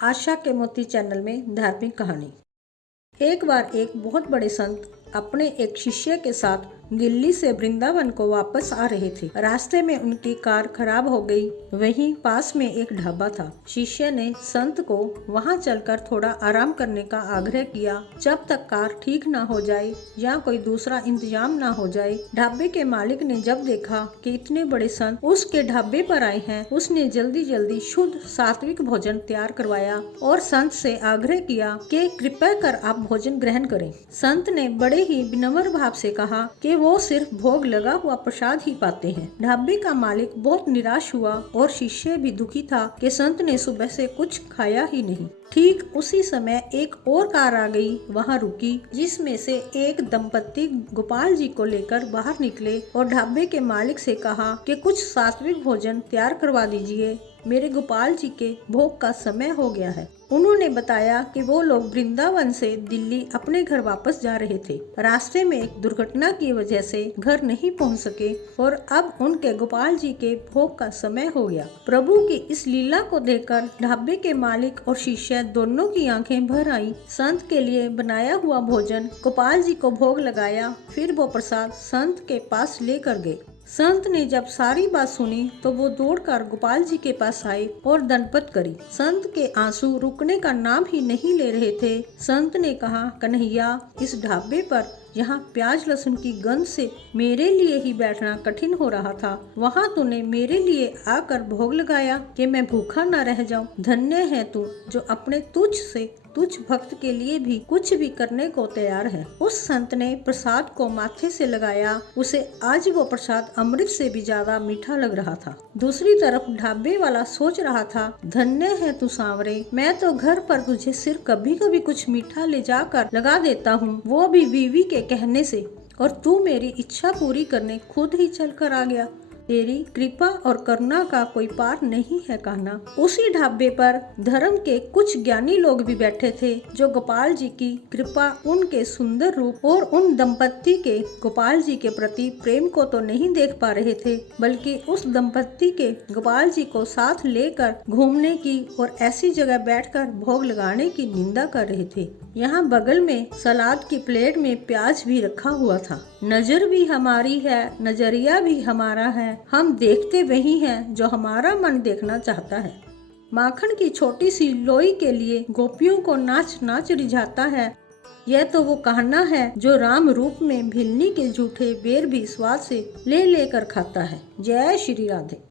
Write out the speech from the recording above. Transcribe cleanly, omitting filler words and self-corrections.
आशा के मोती चैनल में धार्मिक कहानी। एक बार एक बहुत बड़े संत अपने एक शिष्य के साथ दिल्ली से वृंदावन को वापस आ रहे थे। रास्ते में उनकी कार खराब हो गई। वहीं पास में एक ढाबा था। शिष्य ने संत को वहां चलकर थोड़ा आराम करने का आग्रह किया, जब तक कार ठीक ना हो जाए या कोई दूसरा इंतजाम ना हो जाए। ढाबे के मालिक ने जब देखा कि इतने बड़े संत उसके ढाबे पर आए हैं, उसने जल्दी जल्दी शुद्ध सात्विक भोजन तैयार करवाया और संत से आग्रह किया कि कृपया कर आप भोजन ग्रहण करें। संत ने बड़े ही विनम्र भाव से कहा कि वो सिर्फ भोग लगा हुआ प्रसाद ही पाते हैं। ढाबे का मालिक बहुत निराश हुआ और शिष्य भी दुखी था कि संत ने सुबह से कुछ खाया ही नहीं। ठीक उसी समय एक और कार आ गई, वहां रुकी, जिसमें से एक दंपत्ति गोपाल जी को लेकर बाहर निकले और ढाबे के मालिक से कहा कि कुछ सात्विक भोजन तैयार करवा दीजिए, मेरे गोपाल जी के भोग का समय हो गया है। उन्होंने बताया कि वो लोग वृंदावन से दिल्ली अपने घर वापस जा रहे थे। रास्ते में एक दुर्घटना की वजह से घर नहीं पहुंच सके और अब उनके गोपाल जी के भोग का समय हो गया। प्रभु की इस लीला को देखकर ढाबे के मालिक और शिष्य दोनों की आंखें भर आई। संत के लिए बनाया हुआ भोजन गोपाल जी को भोग लगाया, फिर वो प्रसाद संत के पास लेकर गए। संत ने जब सारी बात सुनी तो वो दौड़कर गोपाल जी के पास आए और दंडवत करी। संत के आंसू रुकने का नाम ही नहीं ले रहे थे। संत ने कहा, कन्हैया, इस ढाबे पर यहाँ प्याज लहसुन की गंध से मेरे लिए ही बैठना कठिन हो रहा था। वहाँ तूने मेरे लिए आकर भोग लगाया कि मैं भूखा न रह जाऊं। धन्य है तू जो अपने तुझ भक्त के लिए भी कुछ भी करने को तैयार है। उस संत ने प्रसाद को माथे से लगाया। उसे आज वो प्रसाद अमृत से भी ज्यादा मीठा लग रहा था। दूसरी तरफ ढाबे वाला सोच रहा था, धन्य है तू सांवरे, मैं तो घर पर तुझे सिर्फ कभी कभी कुछ मीठा ले जाकर लगा देता हूँ, वो भी बीवी के कहने से, और तू मेरी इच्छा पूरी करने खुद ही चल कर आ गया। तेरी कृपा और करुणा का कोई पार नहीं है कहना। उसी ढाबे पर धर्म के कुछ ज्ञानी लोग भी बैठे थे, जो गोपाल जी की कृपा, उनके सुंदर रूप और उन दंपत्ति के गोपाल जी के प्रति प्रेम को तो नहीं देख पा रहे थे, बल्कि उस दंपत्ति के गोपाल जी को साथ लेकर घूमने की और ऐसी जगह बैठकर भोग लगाने की निंदा कर रहे थे। यहाँ बगल में सलाद की प्लेट में प्याज भी रखा हुआ था। नजर भी हमारी है, नजरिया भी हमारा है, हम देखते वही हैं जो हमारा मन देखना चाहता है। माखन की छोटी सी लोई के लिए गोपियों को नाच नाच रिझाता है, यह तो वो कहना है जो राम रूप में भिलनी के जूठे बेर भी स्वाद से ले लेकर खाता है। जय श्री राधे।